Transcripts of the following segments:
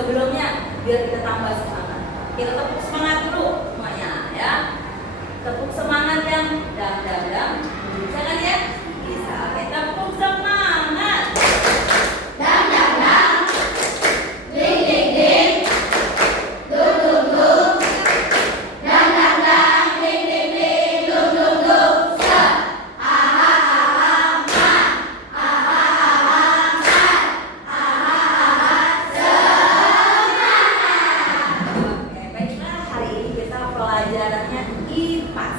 Sebelumnya biar kita tambah semangat, kita tepuk semangat dulu semuanya ya. Tepuk semangat yang dam. Bisa kan ya? Bisa. Oke, tepuk semangat. Dam. Ding ding ding. Dung dung dung. Dam ding ding ding. Dung dung dung. Se. Aha aha ma. Aha aha ma. Aha aha semangat. Oke, baiklah, hari ini kita pelajarannya IPAS,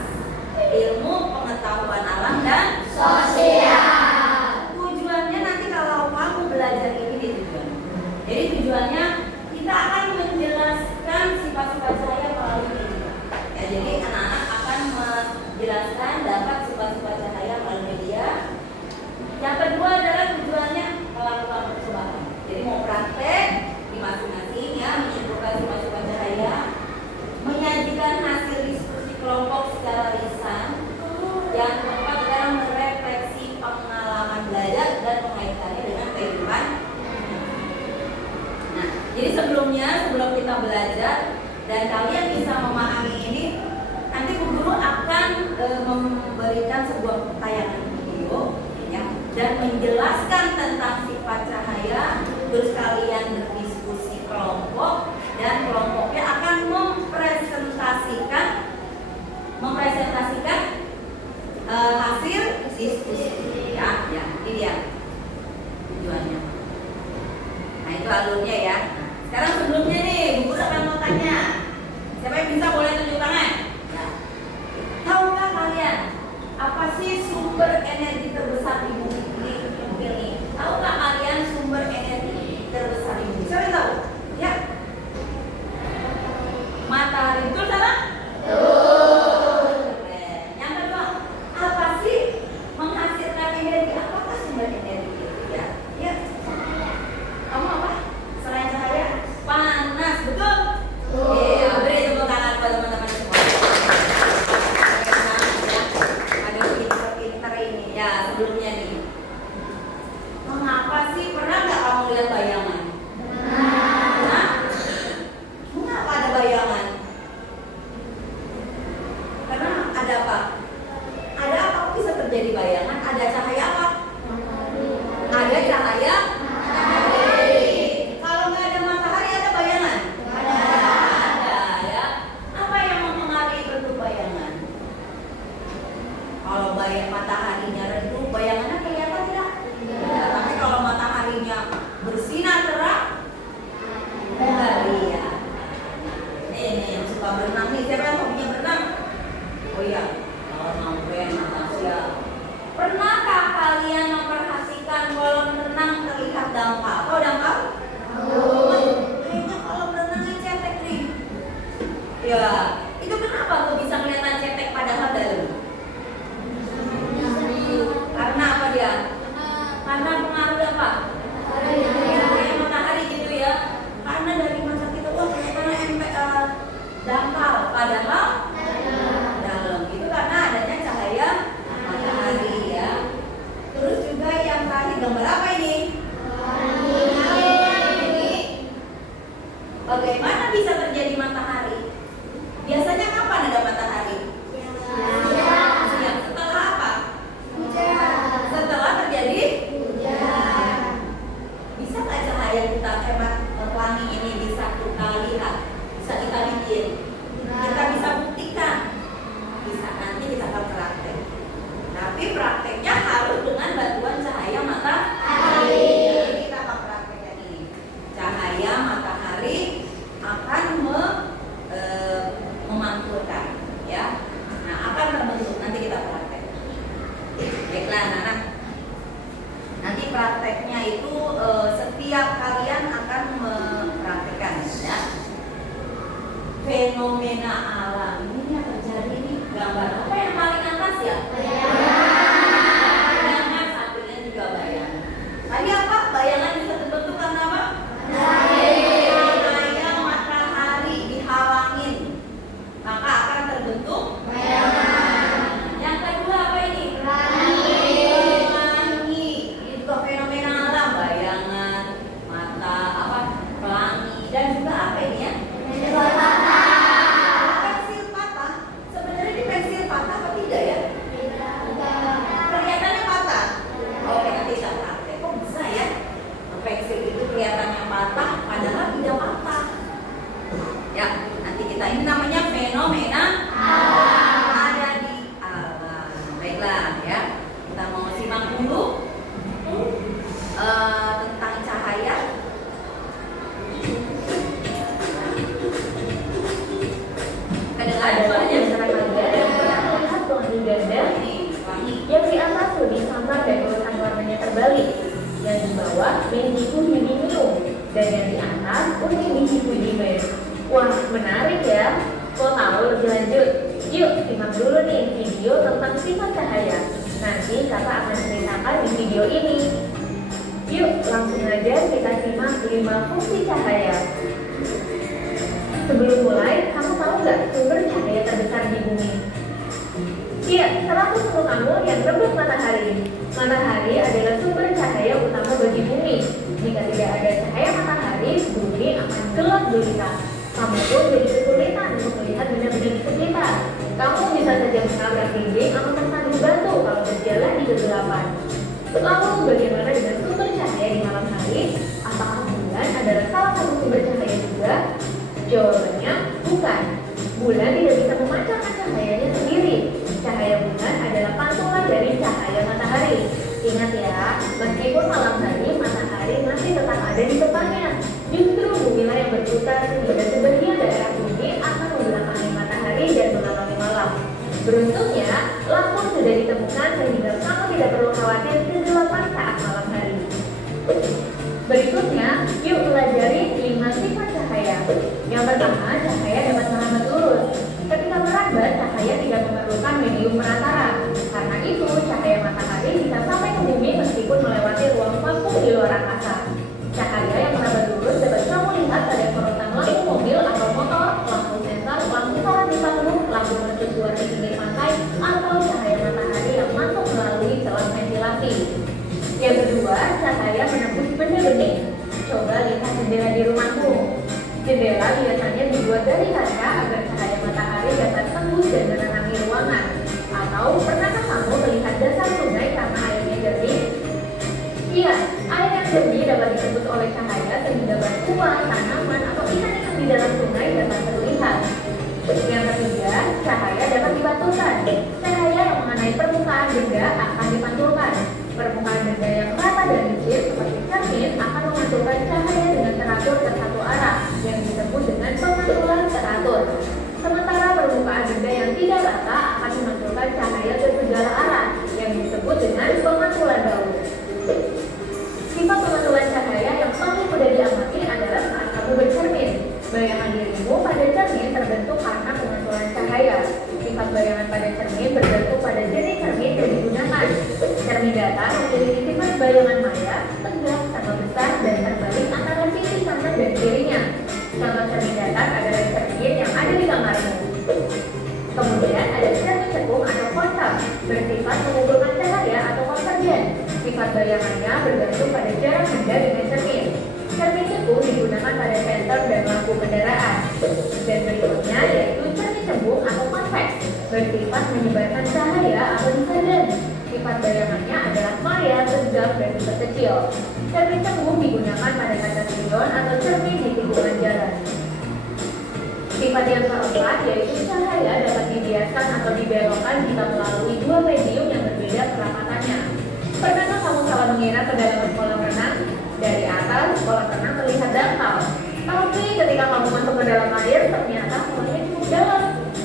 ilmu pengetahuan alam dan Sosial. tujuannya nanti kalau kamu belajar ini di tujuan. Jadi tujuannya kita akan menjelaskan sifat-sifat cahaya melalui media. Ya, jadi anak-anak akan menjelaskan dapat sifat-sifat cahaya melalui media. Yang kedua adalah tujuannya melakukan percobaan. Jadi mau praktek di masing-masing ya, menyimpulkan sifat-sifat cahaya, menyajikan hasil diskusi kelompok secara lisan. Yang keempat adalah merefleksi pengalaman belajar dan mengaitkannya dengan kehidupan. Nah, jadi sebelum kita belajar dan kalian bisa memahami ini, nanti Bu Guru akan memberikan sebuah tayangan video ya, dan menjelaskan tentang sifat cahaya. Terus kalian berdiskusi kelompok dan kelompoknya akan mempresentasikan hasil diskusi ya, ini dia tujuannya. Nah, itu alurnya ya. Nah, sekarang sebelumnya nih, Bu Guru akan mau tanya. Siapa yang bisa boleh tunjuk tangan? Ya. Tahukah kalian apa sih sumber energi terbesar di bumi ini? Tahukah kalian sumber energi terbesar di bumi? Siapa yang tahu? Ya. Matahari, betul salah? Yang kedua, apa sih menghasilkan energi? Apakah sumber energi itu? Ya. Kamu apa? Selain cahaya? Panas, betul? Iya, beri tepuk tangan buat teman-teman semua. Ada pinter-pinter ini. Ya, sebelumnya nih. Mengapa sih? Pernah nggak kamu lihat bayangan? Nah, mengapa ada bayangan? Karena ada apa? Ada apa bisa terjadi bayangan? Ada cahaya apa? Ada cahaya matahari. Kalau nggak ada matahari ada bayangan? Ada ya. Apa yang mempengaruhi bentuk bayangan? Kalau mataharinya redup, bayangannya kelihatan tidak? Tidak. Tapi kalau mataharinya bersinar terang, ya. Ini yang suka berenang nih, siapa yang hobinya berenang? Oh iya, kalau sampai Natasha. Pernahkah kalian memperhatikan kolam renang terlihat dangkal? Oh, dangkal? Kayaknya kolam renangnya cetek nih. Ya, itu kenapa tuh bisa kelihatan cetek padahal dalam? Karena apa dia? Karena pengaruh apa? Cahaya matahari gitu ya. Karena dari mata kita, wah kelihatannya dangkal, padahal dalam. Itu karena adanya cahaya matahari ya. Terus juga yang tadi gambar apa ini? Bagaimana bisa terjadi matahari? Biasanya kapan ada matahari? Siang. Setelah apa? Setelah terjadi hujan. Bisa nggak cahaya kita hemat pelangi ini bisa kita lihat? Bisa kita bikin? Kita bisa buktikan? Bisa, nanti kita akan praktek. Tapi prakteknya harus dengan bantuan cahaya matahari. Jadi kita akan praktekkan ini. Cahaya matahari akan memantulkan ya. Nah, akan terbentuk, nanti kita praktek. Baiklah anak-anak. Nanti prakteknya itu setiap kalian akan mempraktekkan ya. Fenomena alam ini yang terjadi nih, gambar apa yang paling atas ya? Bayangan, sampingnya juga bayangan. Tadi apa? Bayangan bisa terbentuk karena apa? Cahaya matahari dihalangin, maka akan terbentuk bayangan. Yang kedua apa ini? Pelangi. Ini juga fenomena alam, bayangan, mata, pelangi. kelihatannya patah padahal tidak patah. Ya, nanti kita ini namanya fenomena ada di alam. Baiklah ya, kita mau simak dulu tentang cahaya. Ada di antara kalian yang pernah melihat pelangi ganda yang di atas lebih samar dan urutan warnanya terbalik, yang di bawah Mendiku Hibinium, dan yang di atas Unibihi Hudime. Wah, menarik ya. Mau tahu lebih lanjut? Yuk, simak dulu nih video tentang sifat cahaya. Nanti kakak akan ceritakan di video ini. Yuk, langsung aja kita simak 5 fungsi cahaya. Sebelum mulai, kamu tahu nggak sumber cahaya terbesar di bumi? Iya, salah satu kamu yang rebut matahari. Matahari adalah sumber cahaya utama bagi bumi. Jika tidak ada cahaya matahari, bumi akan gelap gulita. Kamu pun jadi kesulitan untuk melihat benda-benda di sekitar. Kamu bisa saja menabrak dinding atau tersandu batu kalau berjalan di kegelapan. Lalu, bagaimana dengan sumber cahaya di malam hari? Apakah bulan adalah salah satu sumber cahaya juga? Jawabannya bukan. Bulan tidak bisa memancarkan cahayanya sendiri. Cahaya bulan adalah pantulan dari cahaya matahari. Ingat ya, meskipun malam hari, matahari masih tetap ada di depannya. Justru bumilah yang berputar sehingga sebagian daerah bumi akan membelakangi matahari dan mengalami malam. Beruntungnya, lampu sudah ditemukan sehingga kamu tidak perlu khawatir kegelapan saat malam hari. Berikutnya, yuk pelajari 5 sifat cahaya. Yang pertama, cahaya dapat merambat lurus. Ketika merambat, cahaya tidak memerlukan medium perantara. Karena itu, cahaya matahari bisa sampai ke bumi meskipun melewati ruang vakum di luar angkasa. Cahaya yang merambat lurus dapat kamu lihat pada sorotan lampu mobil atau motor, lampu sensor, lampu sorot di panggung, lampu mercusuar di pinggir pantai, atau cahaya matahari yang masuk melalui celah ventilasi. Yang kedua, cahaya menembus benda bening. Coba lihat jendela di rumahmu. Jendela biasanya dibuat dari kaca agar cahaya matahari dapat tembus dan menerangi ruangan. Atau pernahkah kamu melihat dasar sungai karena airnya jernih? Iya, air yang jernih dapat ditembus oleh cahaya sehingga batuan, tanaman, atau ikan-ikan di dalam sungai dapat terlihat. Yang ketiga, cahaya dapat dipantulkan. Cahaya yang mengenai permukaan benda akan dipantulkan. Permukaan benda yang rata dan licin seperti cermin akan memantulkan cahaya dengan teratur ke satu arah yang disebut dengan pemantulan teratur. Sementara permukaan benda yang tidak rata akan memantulkan cahaya ke segala arah yang disebut dengan pemantulan baut. Sifat pemantulan cahaya yang paling mudah diamati adalah saat kamu bercermin. Bayangan dirimu pada cermin terbentuk karena pemantulan cahaya. Sifat bayangan pada cermin bergantung pada jenis cermin yang digunakan. Cermin datar memiliki sifat bayangan maya, tegak, sama besar, dan terbalik antara sisi kanan dan kirinya. Contoh cermin datar adalah cermin yang ada di kamarmu. Kemudian ada cermin cekung atau konkav, bersifat mengumpulkan cahaya atau konvergen. Sifat bayangannya bergantung pada jarak benda dengan cermin. Cermin cekung digunakan pada senter dan lampu kendaraan. Dan berikutnya yaitu cermin cembung atau konveks, bersifat menyebarkan cahaya atau diffraction. Sifat bayangannya adalah maya, tegak, dan kecil. Cermin cembung digunakan pada kaca spion atau cermin di tikungan jalan. Sifat yang keempat yaitu cahaya dapat dibiaskan atau dibelokkan jika melalui dua medium yang berbeda kerapatannya. Pernahkah kamu salah mengira kedalaman kolam renang? Dari atas, kolam renang terlihat dangkal. Tapi ketika kamu masuk ke dalam air, ternyata kolamnya cukup dalam.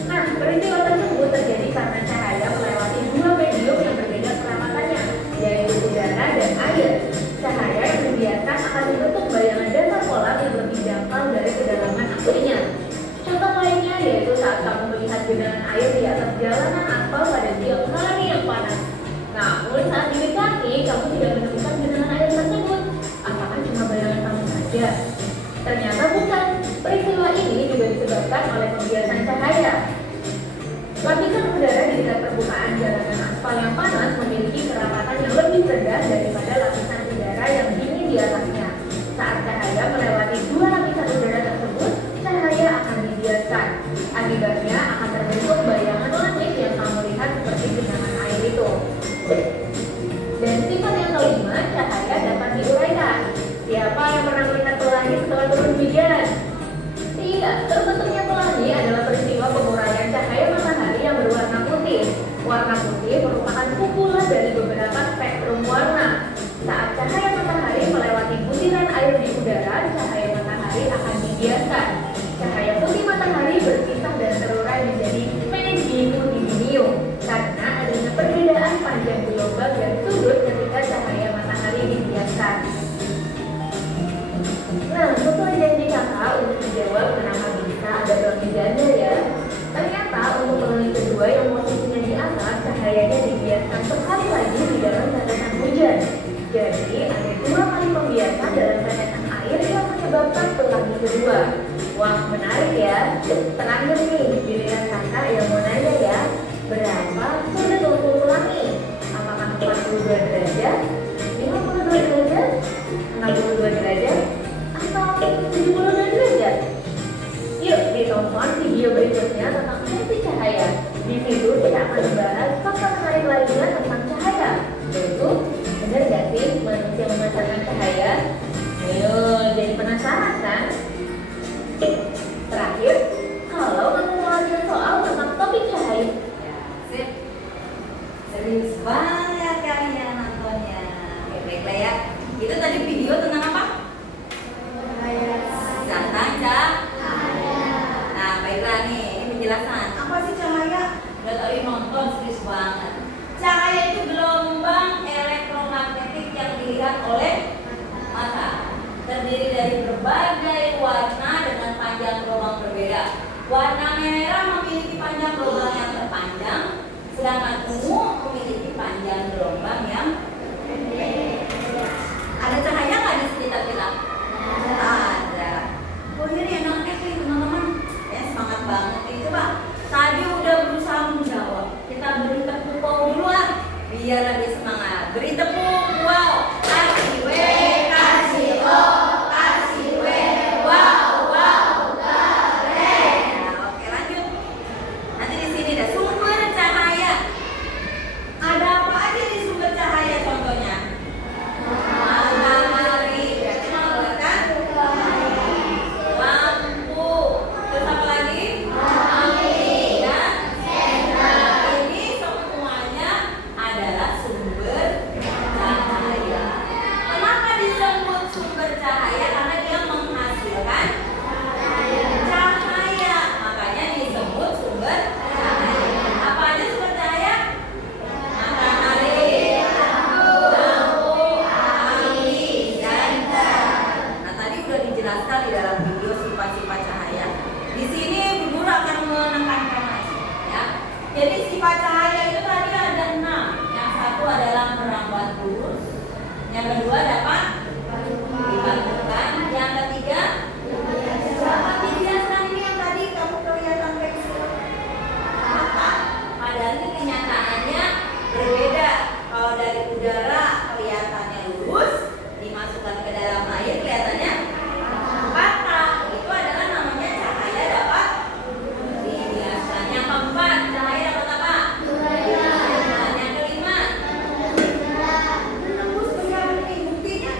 Nah, peristiwa tersebut terjadi karena cahaya melewati dua medium yang berbeda kerapatannya, yaitu udara dan air. Cahaya yang dibiaskan akan membentuk bayangan dasar kolam yang lebih dangkal dari kedalaman aslinya. Contoh lainnya yaitu saat kamu melihat genangan air di atas jalanan aspal pada siang hari yang panas. Namun saat didekati, kamu tidak menemukan genangan air tersebut. Apakah cuma bayangan kamu saja? Ternyata bukan. Peristiwa ini juga disebabkan oleh pembiasan cahaya. Lapisan udara di dekat permukaan jalanan aspal yang panas memiliki kerapatan yang lebih rendah daripada lapisan udara yang dingin di atasnya. Saat cahaya melewati dua lapisan udara tersebut, cahaya akan dibiaskan. Akibatnya akan terbentuk bayangan langit yang kamu lihat seperti genangan air itu. Dan sifat yang kelima, cahaya dapat diuraikan. Siapa yang pernah melihat pelangi setelah turun hujan? Iya, terbentuknya pelangi adalah peristiwa pengurangan cahaya matahari yang berwarna putih. Warna putih merupakan kumpulan dari beberapa spektrum warna. Saat cahaya matahari melewati butiran air di udara, cahaya matahari akan dibiaskan. Cahaya putih matahari berpisah dan terurai menjadi menegium karena adanya perbedaan panjang gelombang dan sudut ketika cahaya matahari dibiaskan. Nah, sesuai janji kakak untuk menjawab kenapa bisa ada pelangi ganda ya. Ternyata untuk pelangi kedua yang posisinya di atas, cahayanya dibiaskan sekali lagi di dalam tetesan hujan. Jadi ada 2 kali pembiasan dalam tetesan air yang menyebabkan pelangi kedua. Wah, menarik ya. Terakhir nih, giliran kakak yang mau nanya ya. Berapa sudut ukur pelangi? Apakah 42 derajat, 52 derajat, 62 derajat, atau 72 derajat? Yuk ditonton video berikutnya tentang fungsi cahaya. Di situ kita akan membahas fakta menarik lainnya tentang cahaya, yaitu benar gak sih manusia memancarkan cahaya? Ayo, jadi penasaran kan? Terakhir, kalau kamu mau belajar soal tentang topik cahaya, Ya, sip. Serius banget kalian nontonnya. Baik-baik ya. Itu tadi video tentang apa? Tentang cahaya. Nah, baiklah nih, ini penjelasan. Apa sih cahaya? Udah tadi nonton serius banget. Cahaya itu gelombang elektromagnetik yang dilihat oleh mata. Terdiri dari berbagai warna dengan panjang gelombang berbeda. Warna merah memiliki panjang gelombang yang terpanjang, sedangkan ungu memiliki panjang gelombang yang pendek. Ada cahaya nggak di sekitar kita? Ada. Oh iya nih enaknya nih teman-teman. Ya semangat banget nih. Coba tadi udah berusaha menjawab. Kita beri tepuk wow dulu ah, biar lebih semangat. Beri tepuk wow. Kasih W, kasih O, kasih W. Wow, wow, keren. Nah, oke lanjut. Nanti di sini ada sumber cahaya. Ada apa aja di sumber cahaya contohnya? Matahari, berarti mengeluarkan lampu. Terus apa lagi? Dan ini semuanya adalah sumber cahaya. Kenapa disebut sumber cahaya? Karena dia menghasilkan cahaya. Makanya disebut sumber cahaya. Apa aja sumber cahaya? Matahari, lampu, angin, dan gas. Nah, tadi udah dijelaskan di dalam video sifat-sifat cahaya. Di sini Bu Guru akan menekankan lagi, ya. Jadi sifat cahaya itu tadi ada 6. Yang satu adalah merambat lurus. Yang kedua dapat dibatukan. Yang ketiga dapat dibiaskan. Ini yang tadi kamu kelihatan pensil mata. Padahal ini kenyataannya berbeda. Kalau dari udara kelihatannya lurus, dimasukkan ke dalam air kelihatannya patah. Itu adalah namanya cahaya dapat dibiaskan. Yang keempat, cahaya dapat apa? Dan yang kelima, menembus benda buktinya.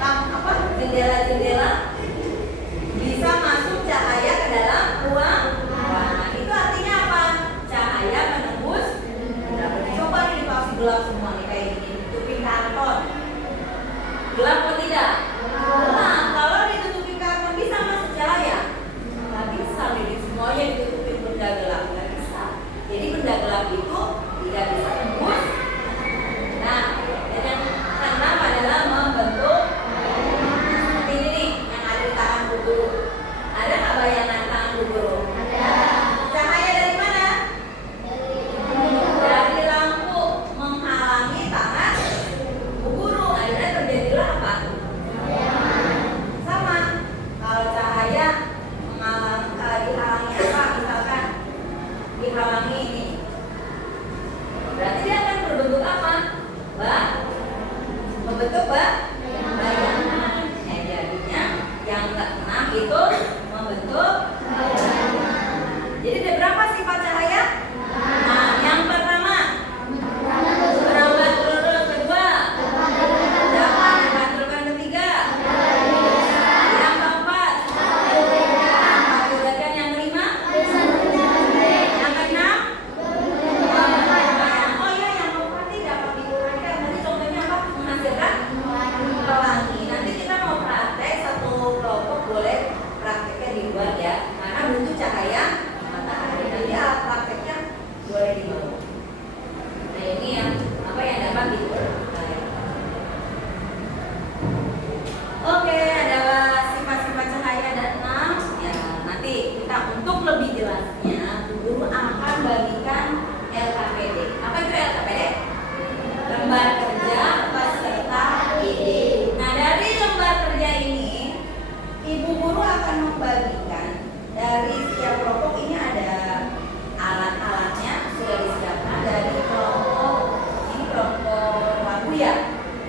Apa? Jendela-jendela bisa masuk cahaya ke dalam ruang. Nah, itu artinya apa? Cahaya menembus benda. Coba nih pasti gelap semua nih kayak gini. Tutupin karton. Gelap atau tidak? Nah, kalau ditutupin karton bisa masuk cahaya? Nggak bisa, jadi semuanya ditutupin benda gelap. Nggak bisa. Jadi benda gelap itu tidak bisa tembus. Nah, dan yang keenam adalah membentuk seperti ini nih, yang ada di tangan Bu Guru. Ada nggak bayangan tangan Bu Guru? Cahaya dari mana? Dari lampu menghalangi tangan Bu Guru. Akhirnya terjadilah apa? Sama. Kalau cahaya dihalangi apa? Misalkan dihalangi ini. Berarti dia akan berbentuk apa? Membentuk bayangan. Jadinya yang keenam itu membentuk bayangan. Jadi ada berapa sifat cahaya? Nah, yang pertama merambat lurus, kedua dapat dipantulkan, ketiga Ibu guru akan membagikan dari setiap kelompok ini ada alat-alatnya sudah disiapkan dari kelompok ini kelompok lagu ya.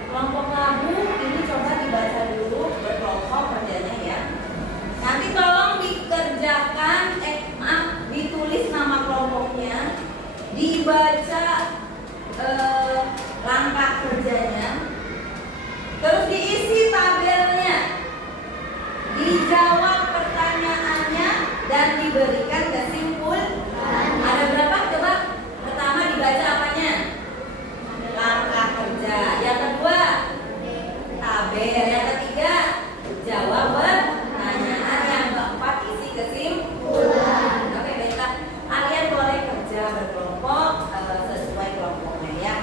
Kelompok lagu ini coba dibaca dulu berkelompok kerjanya ya. Nanti tolong dikerjakan, ditulis nama kelompoknya, dibaca langkah kerjanya, terus diisi tabelnya, dijawab pertanyaannya dan diberikan kesimpulan. Ada berapa coba? Pertama dibaca apanya? Langkah kerja. Yang kedua tabel. Yang ketiga jawab pertanyaan. Yang keempat isi kesimpulan. Oke, baiklah. Kalian boleh kerja berkelompok sesuai kelompoknya ya.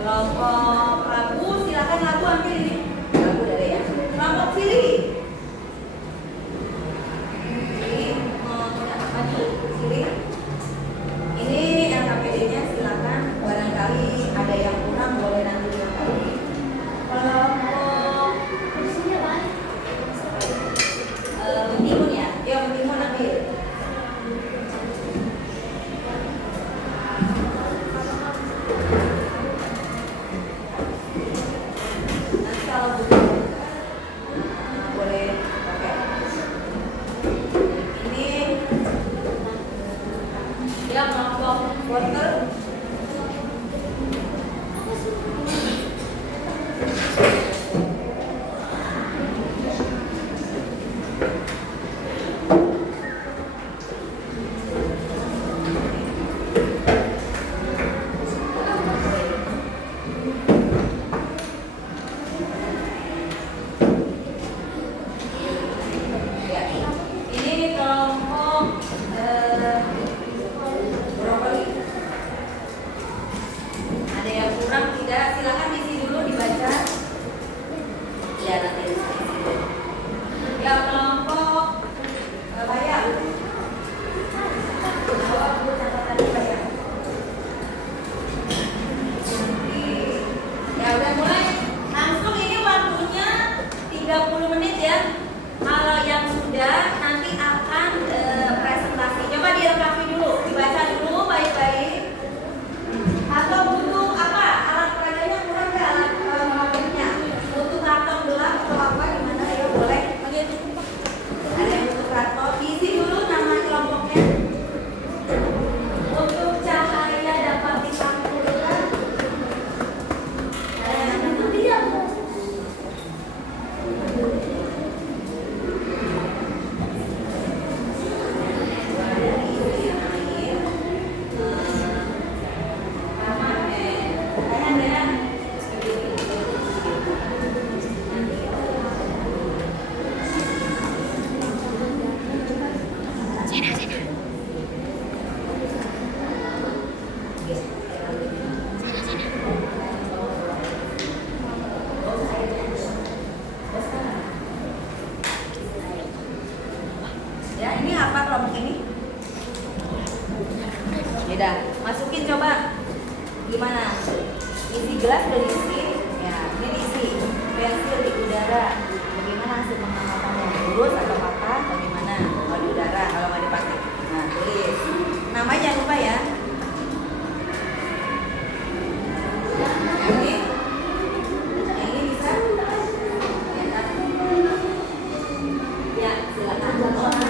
Kelompok lagu, silakan lagu ambil ini. Lagu dari ya. Kelompok ciri. Ini LKPD-nya silakan, barangkali ada yang kurang boleh nanti dilengkapi. Kelompok mentimun ya, yuk mentimun ambil. Nanti kalau butuh boleh pakai. Ini ya kelompok wortel. Ya, ini kelompok brokoli. Ada yang kurang tidak? Silakan diisi dulu dibaca. Ya nanti diisi. Ya kelompok bayam. Jawab dulu catatannya bayam. Ya udah mulai. Langsung ini waktunya 30 menit ya. Kalau yang sudah nanti akan presentasi. Coba dilengkapi dulu, dibaca dulu baik-baik. Atau butuh apa? Alat peraganya kurang nggak? Alat melapirnya? Butuh karton gelap atau apa? Gimana ya boleh? Ada yang butuh karton? Diisi dulu nama kelompoknya. Untuk cahaya dapat dipantulkan. Ada yang butuh tidak? Ya, ini apa kelompok ini? Beda. Masukin coba. Gimana? Isi gelas udah diisi. Ya, ini diisi. Pensil di udara. Bagaimana hasil pengamatannya? Lurus atau patah? Bagaimana? Kalau di udara, kalau nggak dipakai. Nah, tulis. Namanya jangan lupa ya. Yang ini bisa? Ya, silakan. Orang.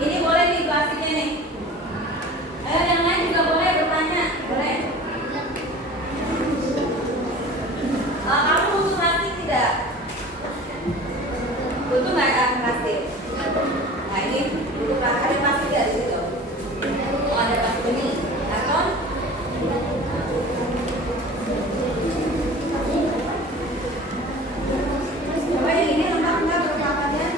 Ini boleh nih plastiknya nih. Ayo yang lain juga boleh bertanya, boleh. Kamu butuh plastik tidak? Butuh nggak plastik? Nah ini butuh plastik, ada plastik nggak di situ? Oh ada plastik ini, karton. Coba yang ini lengkap nggak perlengkapannya?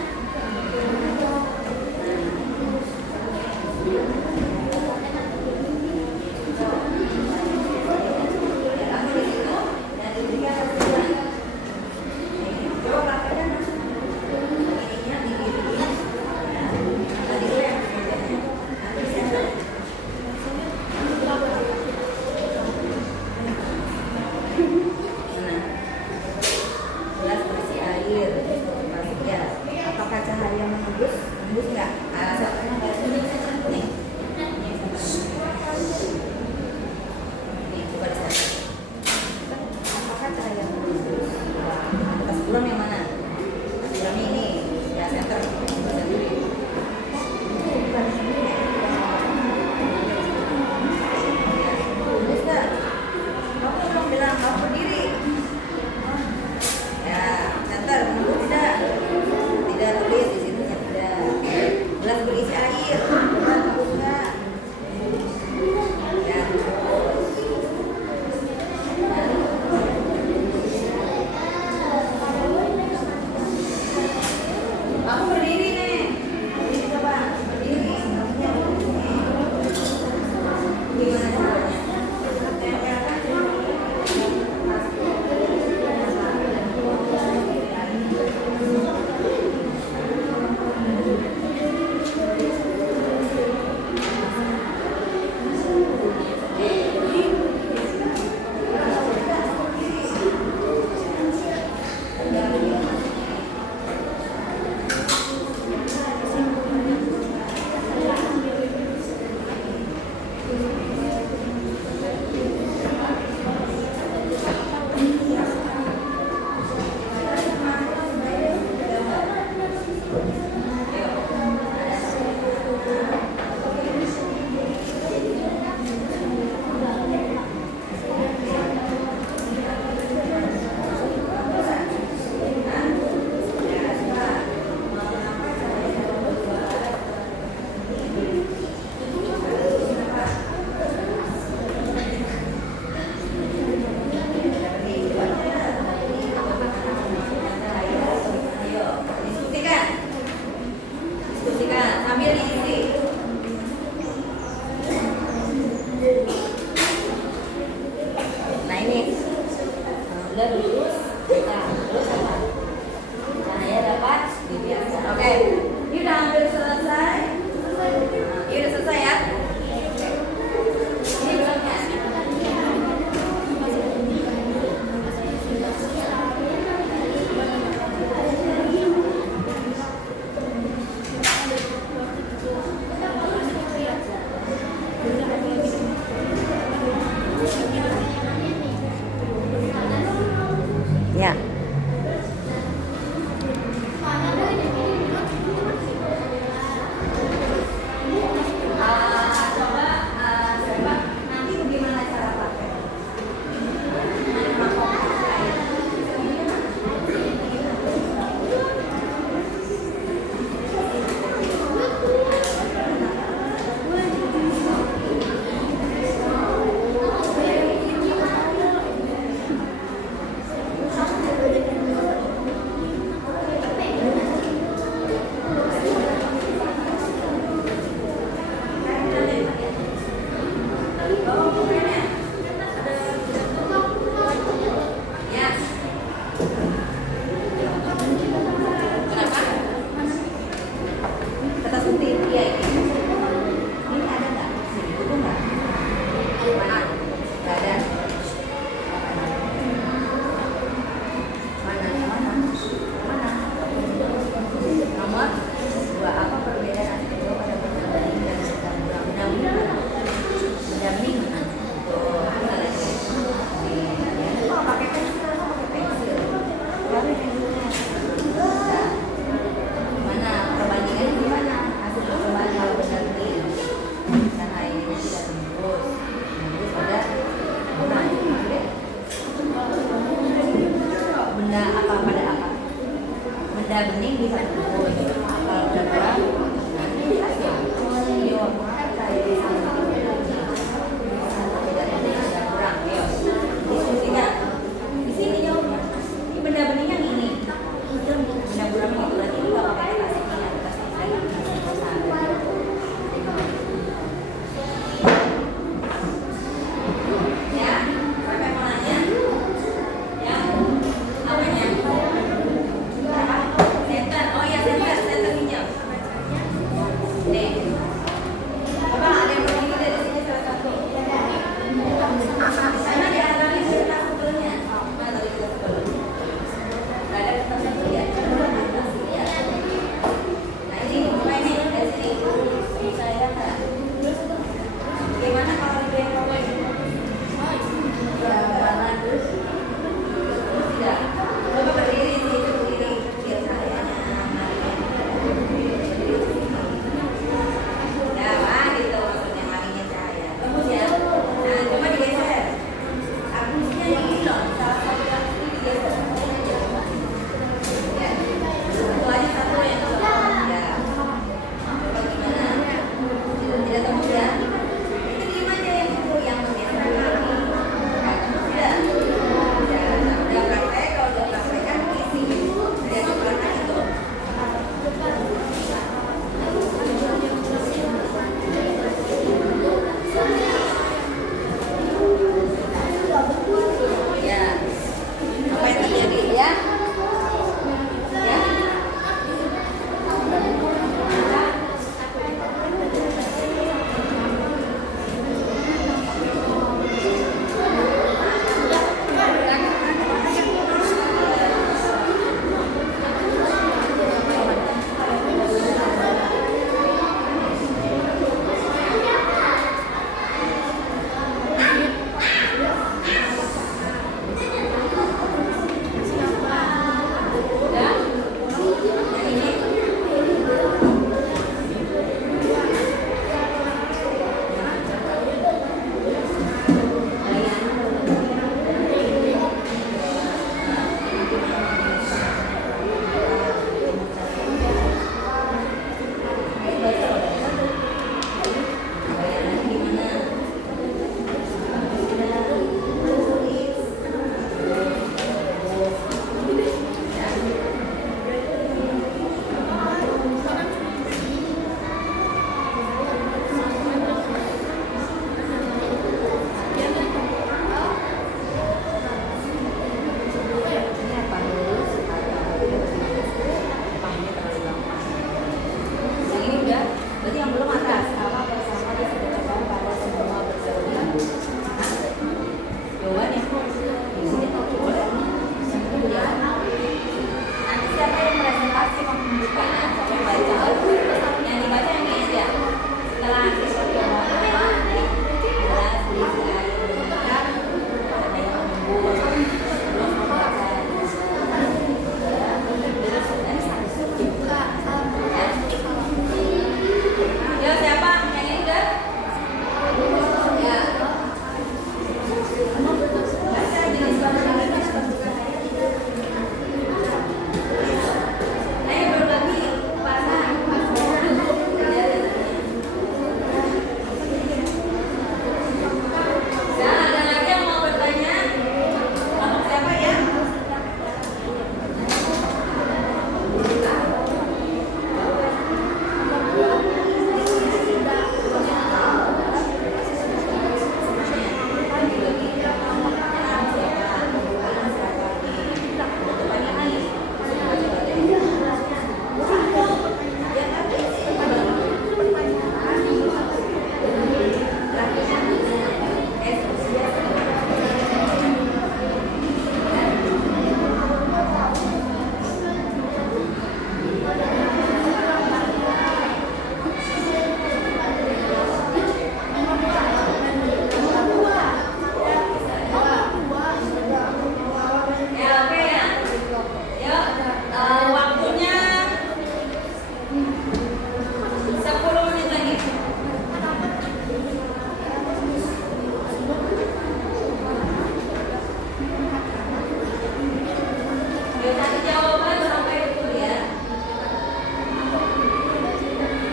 air. Coba bagus nggak? Ya, terus. Kamu berdiri nih. Berdiri coba. Berdiri. Gimana caranya? Tempelkan diskusikan sambil diisi. Nah ini udah lurus, nah terus apa? Cahaya dapat dibiasa. Oke, ini udah hampir selesai. Ini udah selesai ya. Ini belum ya?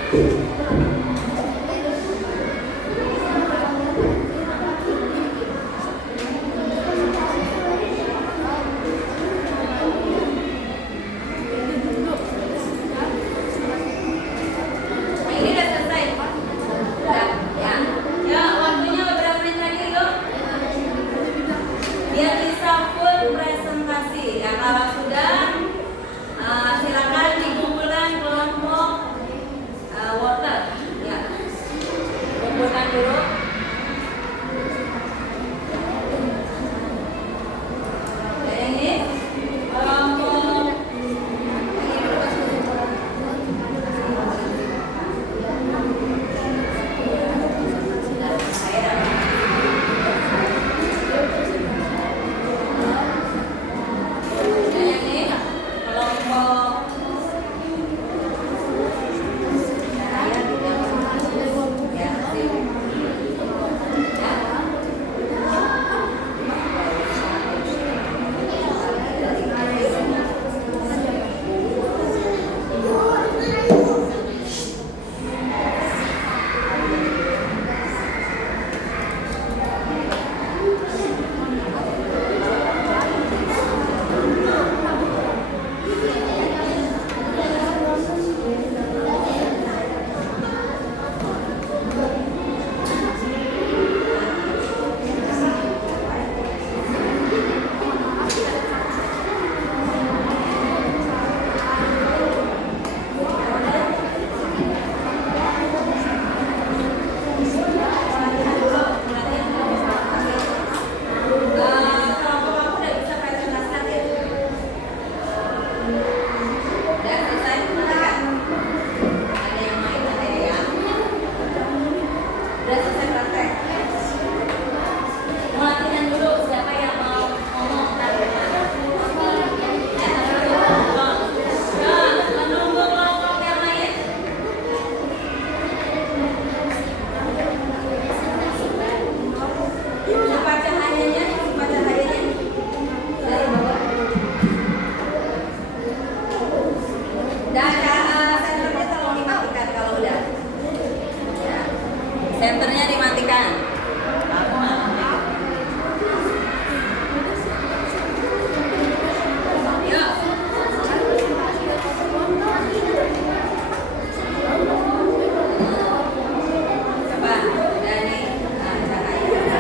Ini udah selesai. Udah, ya. Ya, waktunya beberapa menit lagi yuk. Biar bisa full presentasi. Ya, kalau sudah silakan dikumpulkan kelompok water. Ya. Kumpulkan dulu. Dan ini kelompok senternya dimatikan. Yuk. Coba dari cahaya.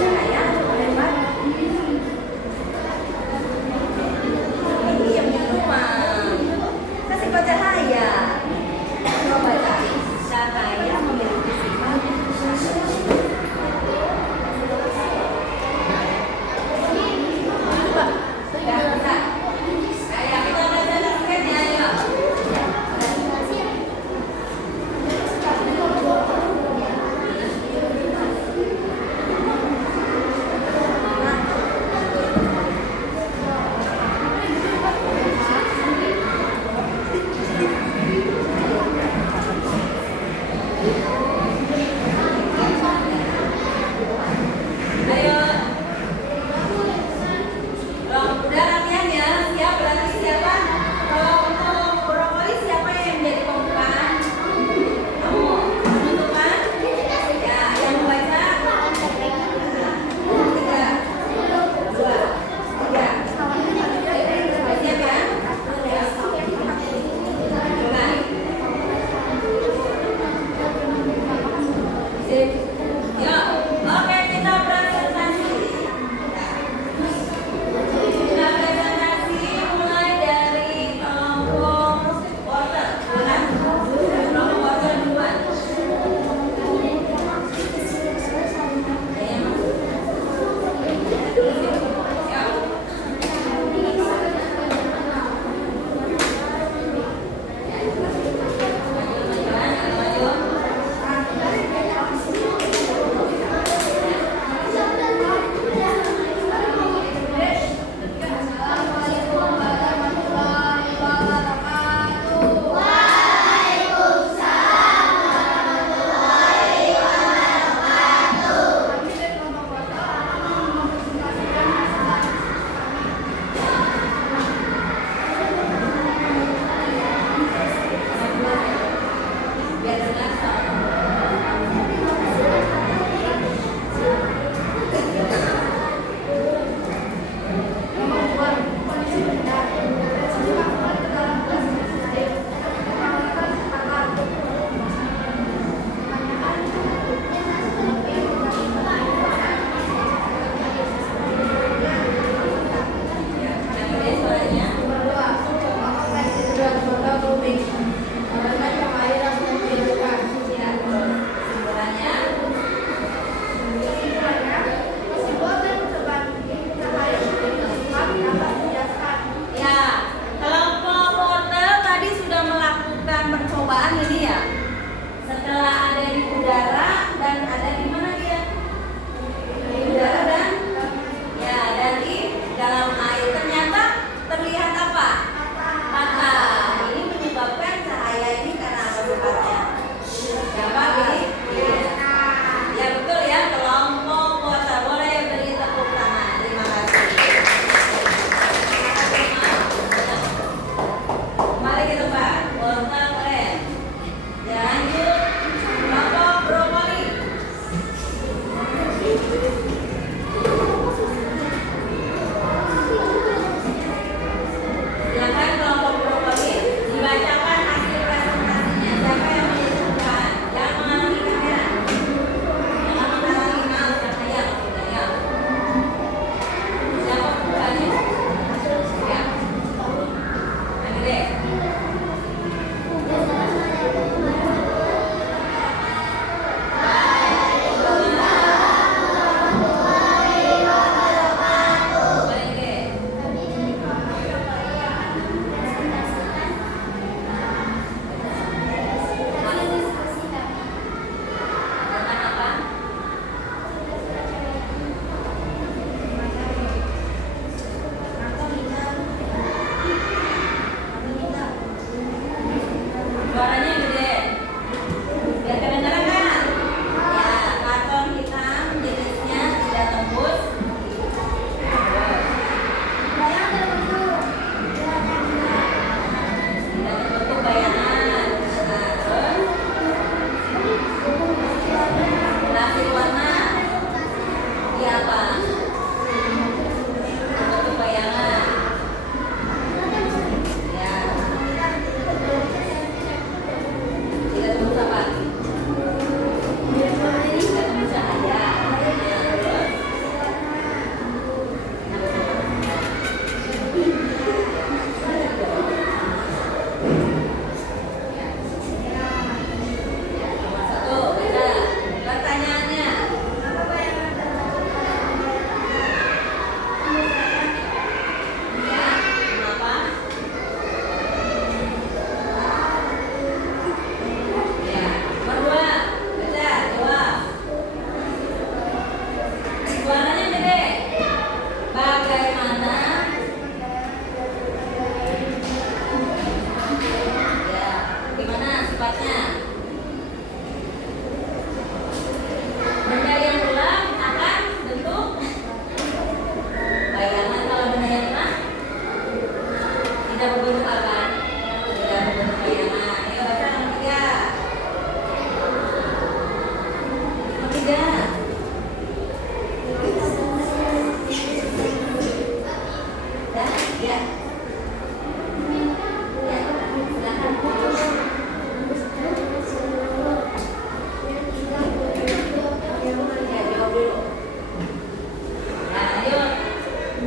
Cahaya,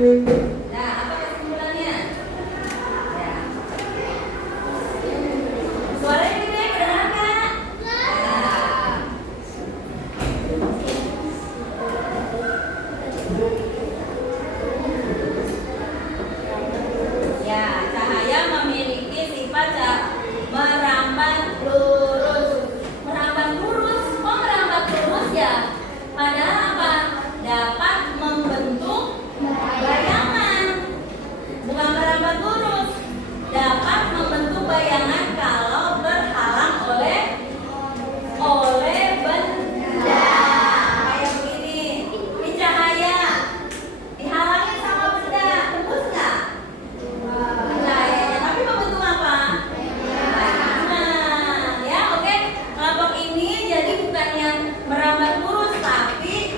Nah, apa kesimpulannya? Ya. Suaranya gede, kedengeran nggak? Nah. Ya, cahaya memiliki sifat merambat lurus. Merambat lurus, kok merambat lurus ya? Padahal apa? Dapat membentuk bayangan. Bukan merambat lurus. Dapat membentuk bayangan kalau terhalang oleh benda. Kayak begini. Ini cahaya. Dihalangin sama benda, tembus nggak? Cahayanya, tapi membentuk apa? Nah, ya oke. Kelompok ini jadi bukan yang merambat lurus, tapi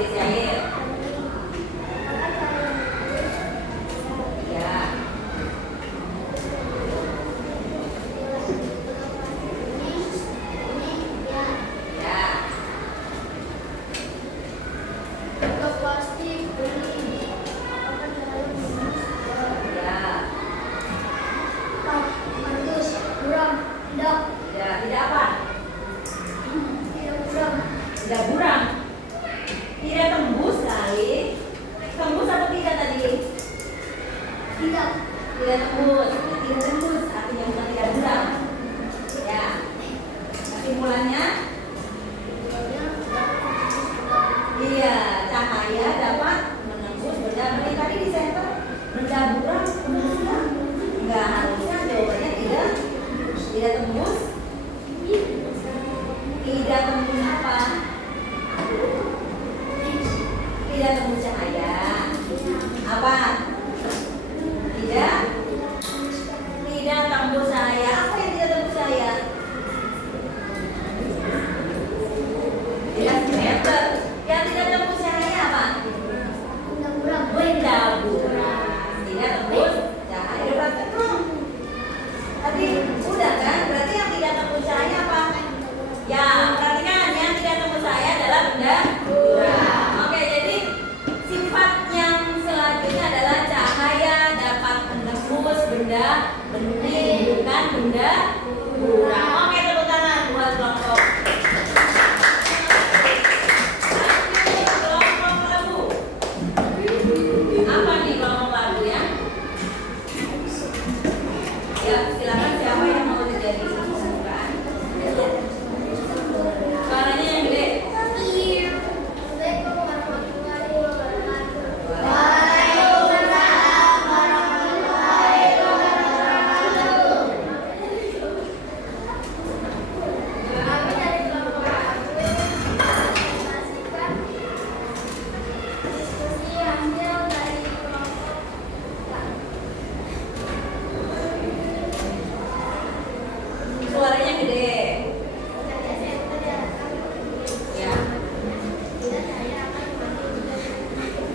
Adik Jair. Ya. Ya. Ya. Ya, tidak apa? Tidak buram. Tidak tembus kali. Tembus atau tidak tadi? Tidak tembus. Tidak tembus artinya bukan tidak buram. Ya. Kesimpulannya? Iya, cahaya dapat menembus benda. Tadi di center benda buram tembus enggak? Enggak, harusnya jawabannya tidak tembus. Tidak tembus apa? Tidak tembus cahaya. Apa? Tidak tembus cahaya. Apa yang tidak tembus cahaya? Tidak meter. Yang tidak tembus cahaya apa? Benda buram. Tidak tembus cahaya. Udah praktek belum? Tadi udah kan? Berarti yang tidak tembus cahaya apa? Ya, perhatikan yang tidak tembus cahaya adalah benda buram. Oke, jadi sifat yang selanjutnya adalah cahaya dapat menembus benda bening, bukan benda buram. Oke, tepuk tangan buat kelompok. Lanjut kelompok labu. Apa nih kelompok labu ya? Ya, silakan siapa yang mau menjadi pembukaan? Suaranya yang gede. Suaranya gede. Ya.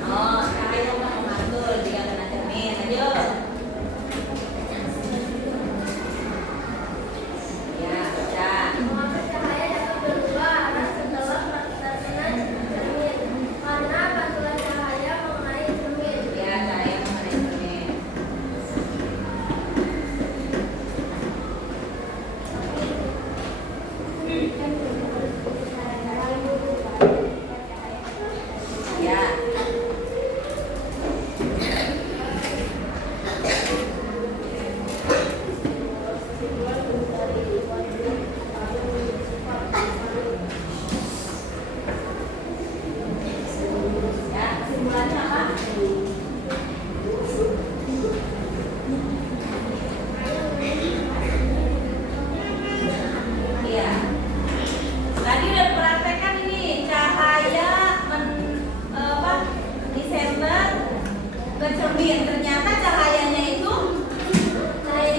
Oh, cahaya akan memantul jika kena cermin. Lanjut. Ya, baca. Ya, cahaya mengenai cermin. Ya. Ya, kesimpulannya apa? Iya. Tadi udah dipraktekkan ini cahaya di center ke cermin. Ternyata cahayanya itu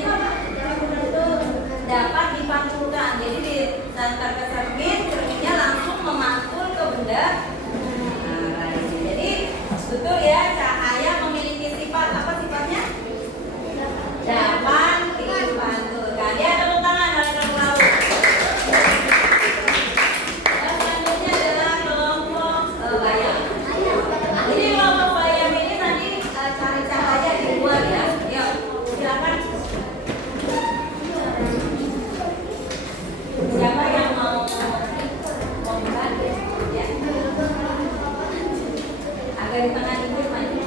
apa? Dapat dipantulkan. Jadi di center ke cermin, cerminnya langsung memantul ke benda. Nah, jadi betul ya, cahaya memiliki sifat apa sifatnya? Dapat dipantulkan. Ya, tepuk tangan rekan-rekan laut. Selanjutnya adalah kelompok bayam. Ini kelompok bayam ini tadi cari cahaya di luar ya. Yuk, silakan. Siapa yang mau membantu? Ya. Agak di tengah dikit maju.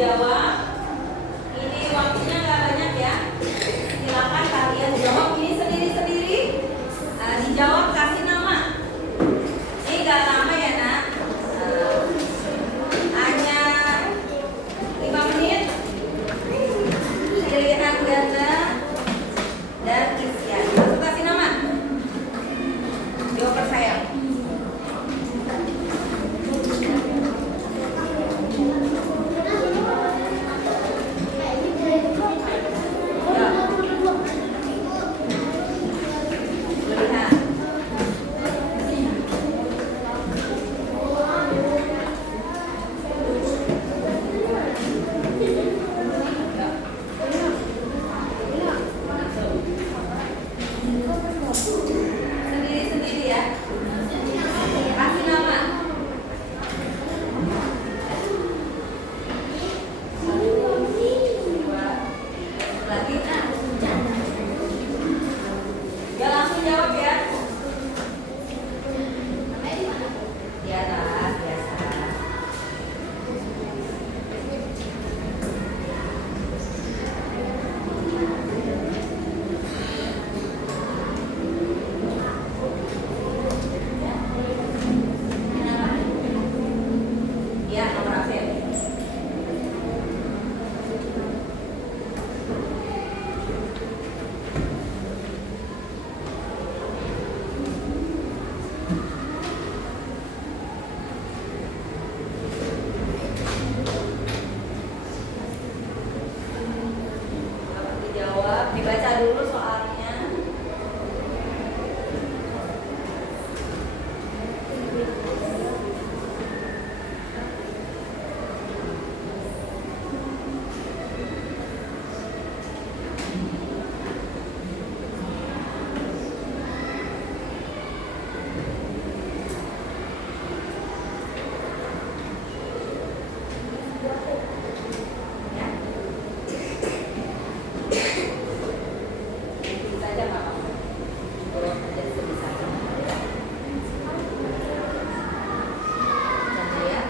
dijawab. Ini waktunya nggak banyak ya. Silakan kalian jawab ini sendiri-sendiri. Dijawab, kasih nama. Ini nggak lama ya nak. Hanya 5 menit. Pilihan ganda dan isian. Langsung kasih nama. Jawab saya. Sendiri-sendiri ya. Kasih nama. Lagi nah. Ya langsung jawab ya. Di atas biasa. Ya, nomor absen. Dapat dijawab, dibaca dulu soalnya. Ya. Bisa aja nggak apa-apa. Turun aja sebisanya. Bercanda ya.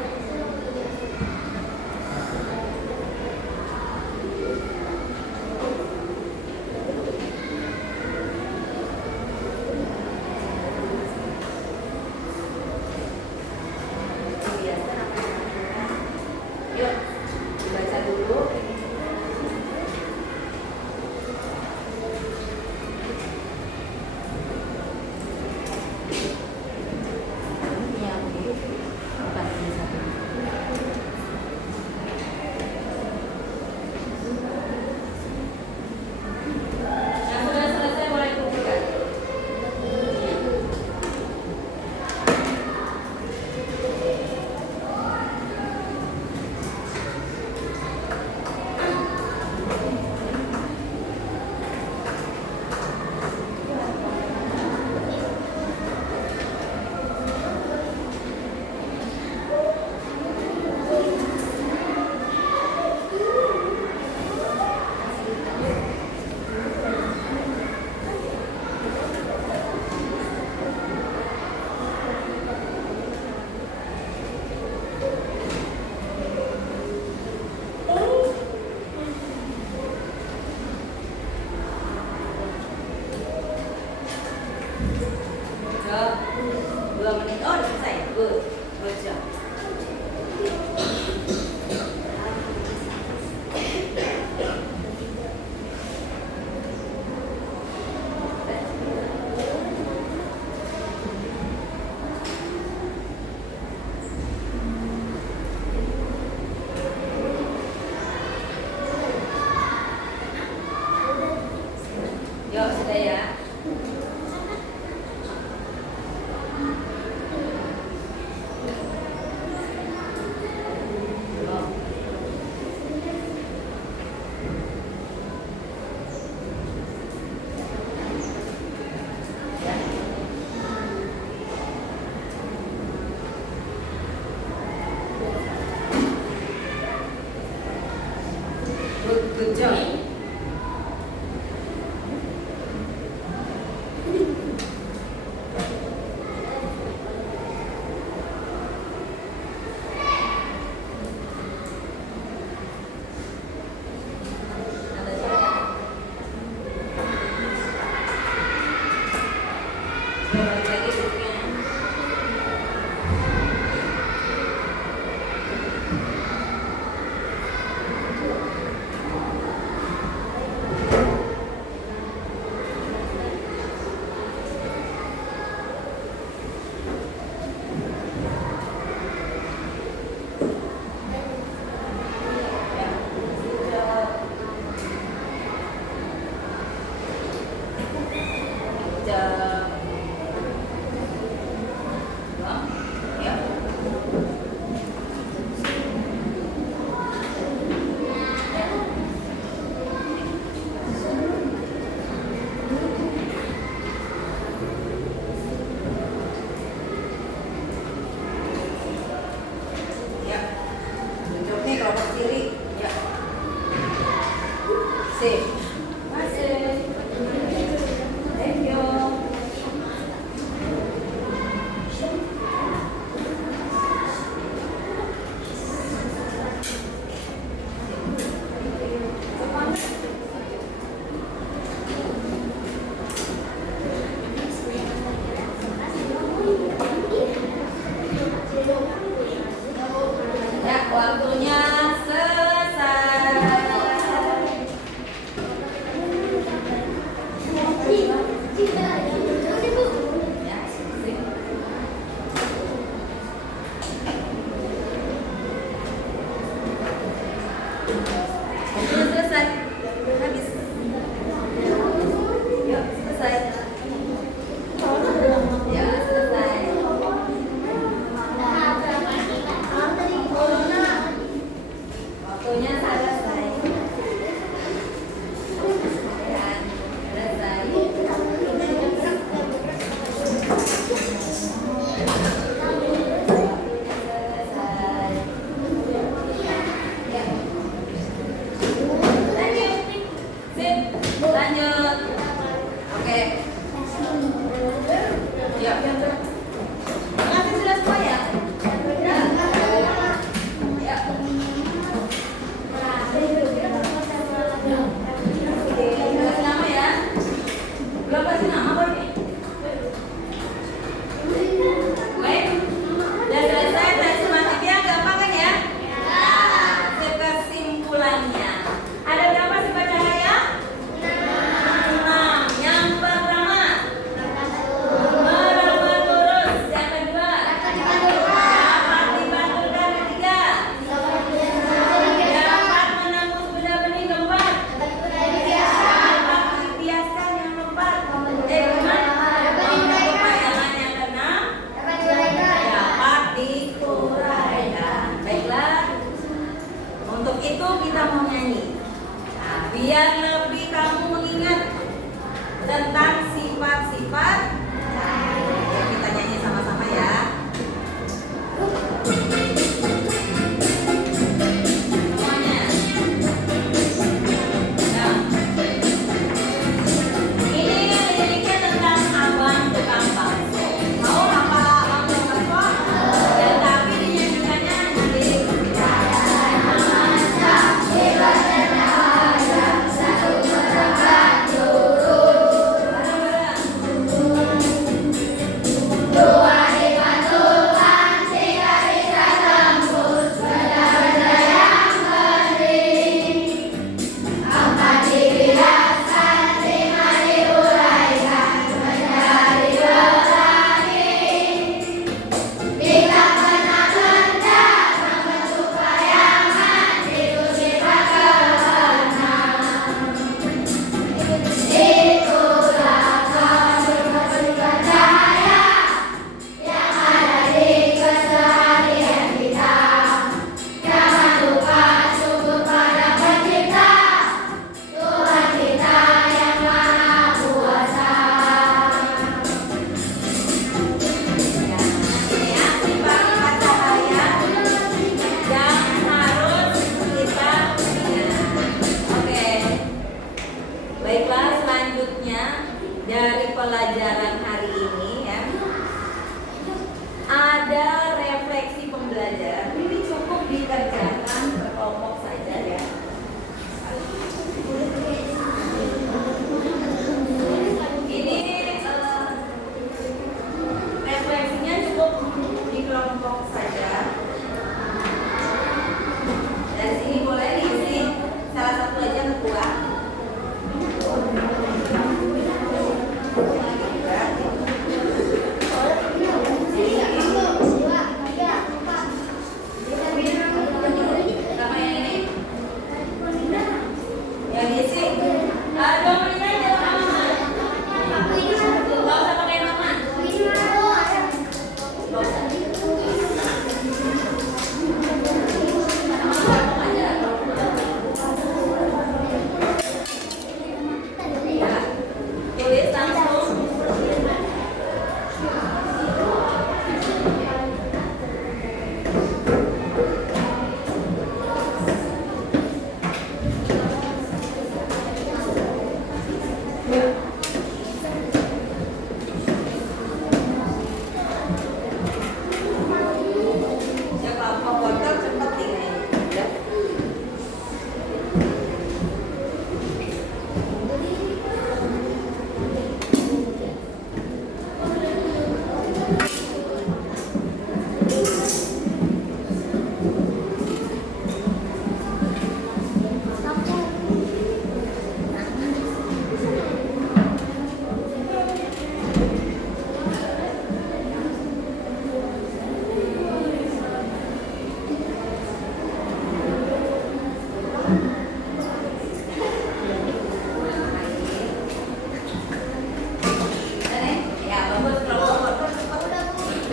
Biasa apa-apa. Yuk, dibaca dulu. Yang ini bukan ini satu. Yang sudah selesai boleh kumpulkan. Udah 2 menit. Oh, udah selesai. Good. Good job. Yuk, sudah ya. Good job.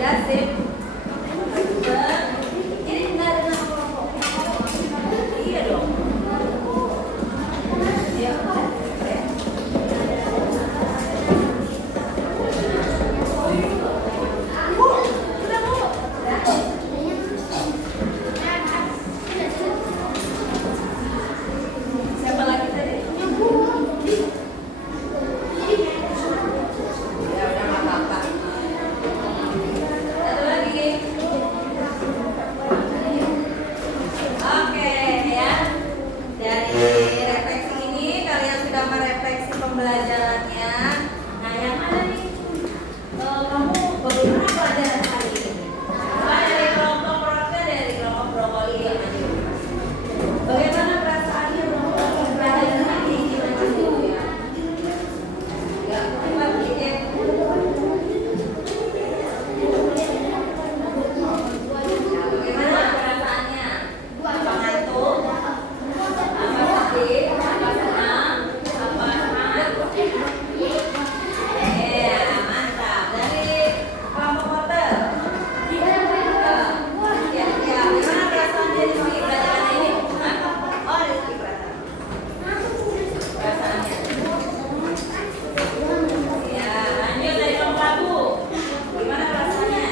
Ya, sip. Ini nggak ada nama kelompok. Iya dong. Ya. Siapa lagi tadi? Ya udah nggak apa-apa. Satu lagi. Oke ya. Dari refleksi ini kalian sudah merefleksi pembelajarannya. Nah yang mana nih? Kamu bagaimana pelajaran hari ini? Coba dari kelompok Rosa, dari kelompok brokoli yang maju. Bagaimana perasaannya pelajaran hari ini maju ya? Ya, cepat gitu. Bagaimana perasaannya? Apa ngantuk? Apa sedih? Apa senang? Apa semangat? Iya, mantap. Dari kelompok hotel. Ya, gimana perasaannya di sini pelajaran ini? Hah? Oh, Rizky perasaannya. Ya, lanjut dari kelompok Abu. Gimana perasaannya?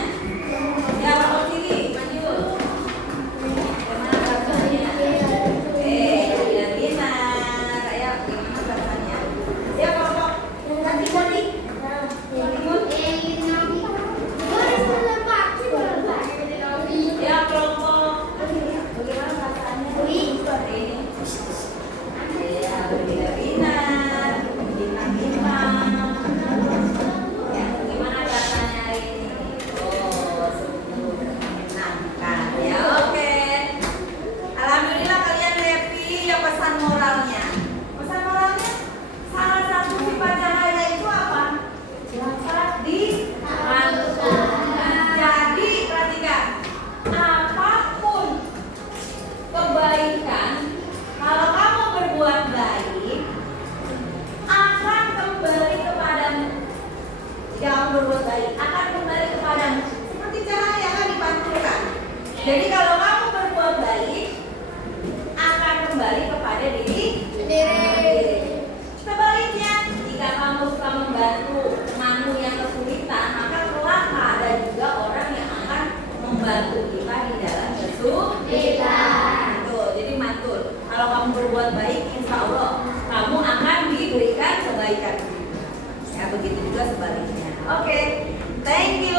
Ya, kelompok Sigi, lanjut. Gimana perasaannya? Tidak benar. Ayo, gimana perasaannya? Ya, kelompok Timur. Ya, kelompok. Bagaimana perasaannya? Seperti ini. Ya, benar-benar. Bintang-bintang. Ya, gimana perasaannya hari ini? Oh, sungguh menyenangkan. Ya, oke. Alhamdulillah kalian happy. Ya, pesan moralnya. Pesan moralnya, salah satu sifat cahaya itu apa? Dapat dimantulkan. Jadi, perhatikan. Apapun kebaikan, kalau kamu berbuat baik, akan kembali kepadamu. Jika kamu berbuat baik, akan kembali kepadamu. Seperti cahaya kan dipantulkan. Jadi kalau kamu berbuat baik, akan kembali kepada diri sendiri. Sebaliknya, jika kamu suka membantu temanmu yang kesulitan, maka kelak ada juga orang yang akan membantu kita di dalam kesulitan. Tuh, jadi mantul. Kalau kamu berbuat baik, insya Allah kamu akan diberikan kebaikan. Ya, begitu juga sebaliknya. Oke, thank you.